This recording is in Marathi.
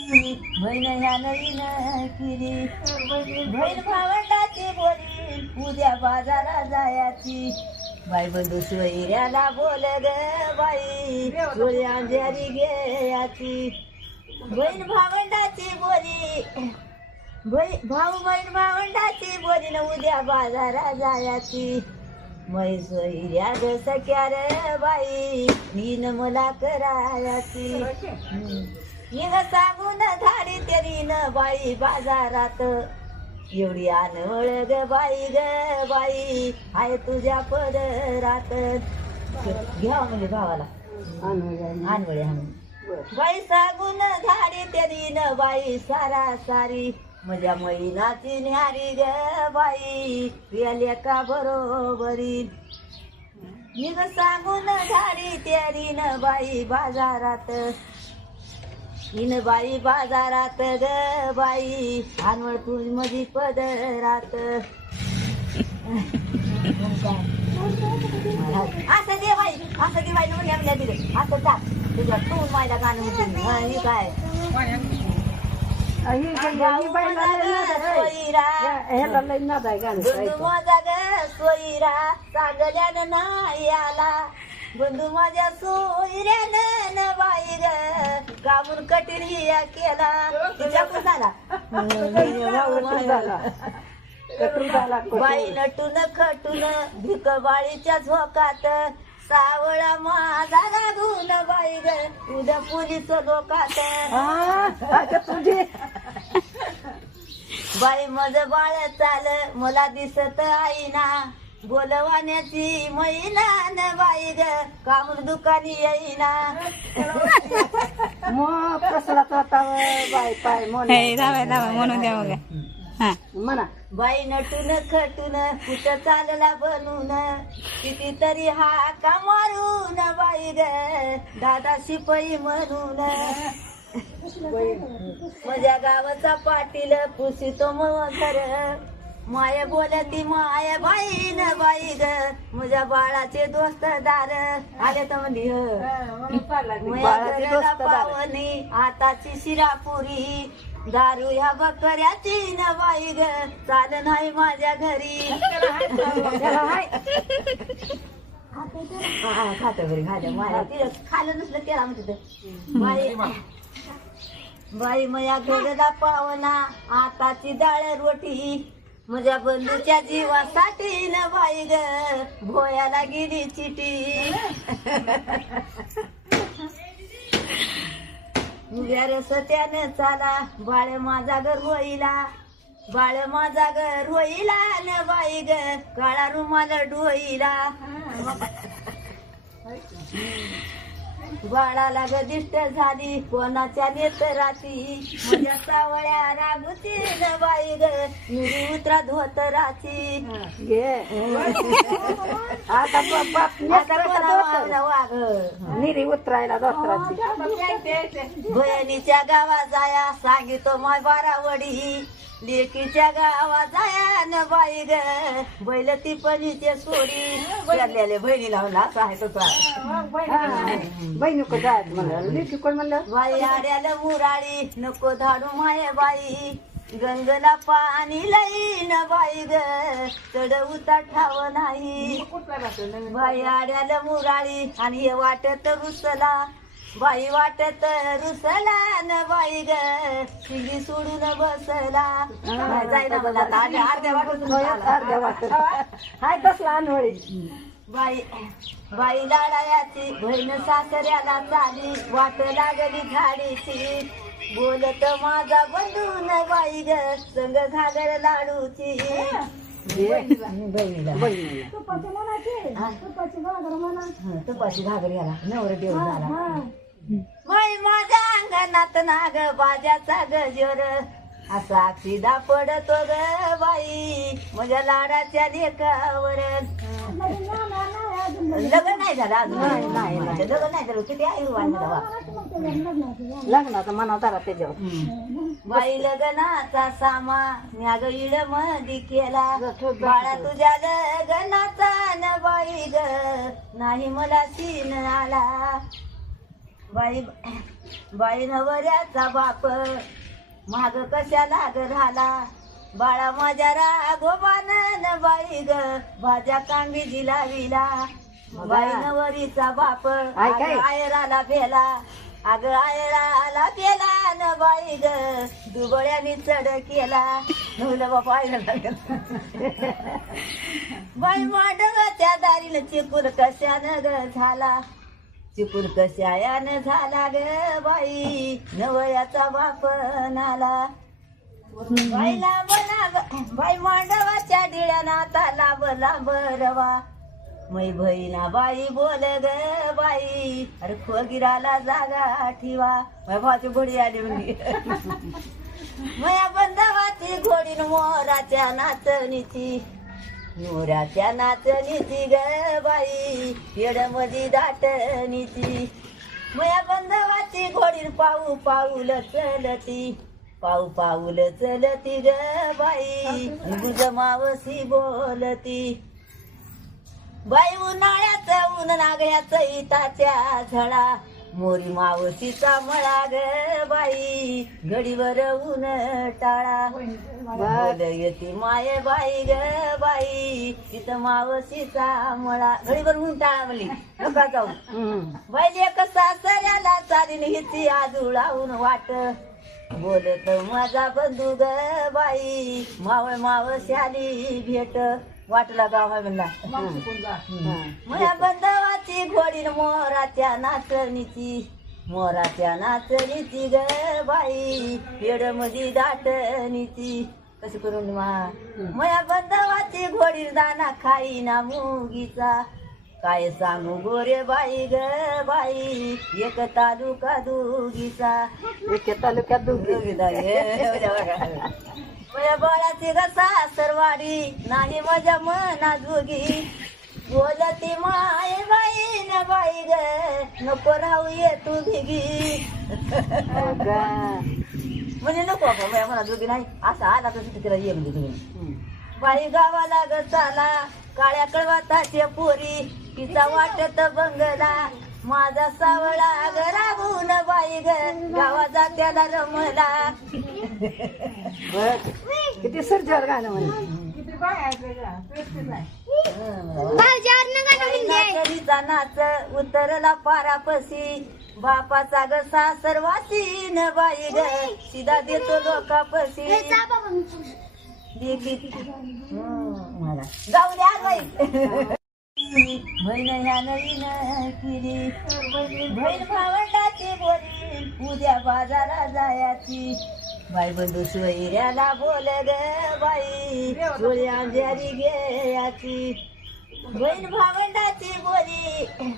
बहीण ह्या नवीन केली बहीण भावंडाची बोली उद्या बाजारा जायाची बाई बंधू सोयऱ्याला बोल ग बाई चोळी अंजारी घ्यायची बहीण भावंडाची बोली भाऊ बहीण भावंडाची बोली न उद्या बाजारा जायाची मै सोयऱ्या ग सख्या रे बाई हीन मला करायाची हिन सांगून धाडी तेरीन बाई बाजारात एवढी अनवळ ग बाई हाय तुझ्या पदरात घ्या म्हणजे भावाला अनवळे हाणून बाई सांगून धाडी तेरीन बाई सारा सारी माझ्या मैनाची न्यारी ग बाई प्रिया का बरोबरी निघ सांगून धाडी तेरीन बाई बाजारात इन बाई बाजारात ग बाई अनवळ तू मधी पदरात असं दे बाई म्हणून दिलं असं जा तुझ्या तू माझ्या गाणं म्हणून काय माझा ग सोयरा सांगल्यानं नाही आला बंधू माझ्या सोयऱ्यानं बाई ग कामून कटिरिया केला तिच्या झाला बाई नटून खटून भिक बाळीच्या झोकात सावळा माझा लागून बाई ग उद्या पोलीस लोकात बाई मज बाळ चाल मला दिसत आईना बोलवाण्याची मैना न बाई ग कामून दुकानी येईना म्हणून द्या म्हणा बाई नटून खटून कुठं चालला बनून कितीतरी हाका मारून बाई ग दादा शिपाई म्हणून माझ्या गावाचा पाटील पुसितो मगर माया बोलती माया बाई न बाई ग माझ्या बाळाचे दोस्तदार आले तर म्हणजे पावनी आताची शिरापुरी दारू ह्या बकऱ्याची न बाई ग चाल नाही माझ्या घरी खात घरी खाल्या माया खाल्लं नसलं केला म्हणते बाई मया घरला पावना आताची डाळ रोटी माझ्या बंधूच्या जीवासाठी न बाई ग भोयाला गेली चिठी उभ्या रस्त्यानं चाला बाळ माझा घर होईला न बाई ग काळा रुमाल डोईला बाळाला ग दिष्ट झाली कोणाच्या नेतराची माझ्या सावळ्या रागुती न बाई ग निरी उतरा धोतराची निरी उतरायला बहिणीच्या गावात जाया सांगितो माय बारावडी लेकीच्या गावात जाया न बाई ग बैल ती पणीचे सोडी चाललेले बहिणीला म्हणला असं आहे तसा बहिणी को जायचं म्हणलं लेकी कोण म्हणलं बाई आड्याला मुराळी नको धाडू माये बाई गंगला पाणी लई न बाई ग चढ उतार ठाव नाही बाई आड्याला मुराळी आणि हे वाटत रुसला बाई वाटत रुसला न बाई ग शिंगी सोडून बसला जायला मला अर्ध्या वाटत हाय तसला अनवळी बाई लाडायाची बहीण सासऱ्याला चाली वाट लागली झाडीची बोलत माझा बंधू न बाई ग संग घागर लाडूची तुपाची घागर याला नवर देव झाला बाई माझ्या अंगणात नाग बाजाचा गजर असा अक्षिदा पडतो ग बाई माझ्या लाडाच्या लेकावर लग्न नाही झालं अजून नाही लग्न नाही झालं किती आई लग्नाचा मनाव तारा त्याच्यावर बाई लग्नाचा सामा म्या ग इड मधी केला बाळा तुझ्या लग्नाचा न बाई ग नाही मला सीन आला बाई बाई नवऱ्याचा बाप माग कशाला ग राहिला बाळा माझ्या राघोबान बाई ग भाज्या कांबी जिलाविला बाई नवरीचा बाप आयराला भेला अगं आयराला भेला न बाई ग दुबळ्याने चढ केला नवलं बापा आयला बाई मांडवाच्या दारीला चिपूर कशानं ग झाला चिपूर कशायानं झाला ग बाई नवयाचा बाप नाला बाई लांब बाई मांडवाच्या डिळ्याना आता लांब लांब रवा मै बहिणा बाई बोल ग बाई अरे खोगिराला जागा ठेवा माझ्या भावाची घोडी आली म्हणजे मया बंधवाची घोडी मोराच्या नाचणीची मोराच्या नाचणीची ग बाई पेडमधी दाटणीची मया बंधवाची घोडी पाऊ पाऊल चलती पाऊ पाऊल चलती ग बाई गुज मावशी बोलती बाई उन्हाळ्याचं ऊन नागळ्याचं इताच्या झळा मोरी मावशीचा मळा ग बाई घडीवर ऊन टाळा बोल येते माये बाई ग बाई तिथं मावशीचा मळा घडीवर ऊन टाळा म्हणली नका जाऊ बाई एक सासऱ्याला चालीन हिची आजूळाहून वाट बोलत माझा बंधू ग बाई मावळ मावश्याली भेट वाटला गाव आहे म्हणला माझ्या बंधवाची घोडी मोराच्या नाचणीची मोराच्या नाचणीची ग बाई पेडमधी दाटणीची कशी करून माझ्या बंधवाची घोडी दाना खाईना मुगीचा काय सांगू गोरे बाई ग बाई एक तालुका दुगीचा एक तालुक्यात दुगीचा माझ्या बाळाची ग सासरवाडी नाही माझ्या मना जोगी बोलती माय बाई न बाई ग नको राहू ये तू भिगी म्हणजे नको माझ्या मना जोगी नाही असं आला तर तिला ये म्हणजे तुम्ही बाई गावाला ग चाला काळ्या कळवाताचे पोरी तिचा वाटत बंगला माझा सावळा ग राहून बाई ग गावा जात्याला रमला किती सर्जर गाणं म्हणजे नाच उतरला पारापशी बापाचा ग सासरवासी न बाई ग सीधा देतो लोकापशी जाऊ द्या बाई बहीण ह्या नवीन केली बहीण भावंडाची बोली उद्या बाजारा जायाची बाई बंधू सोयऱ्याला बोल ग बाई चोळी अंजारी घ्यायची बहीण भावंडाची बोली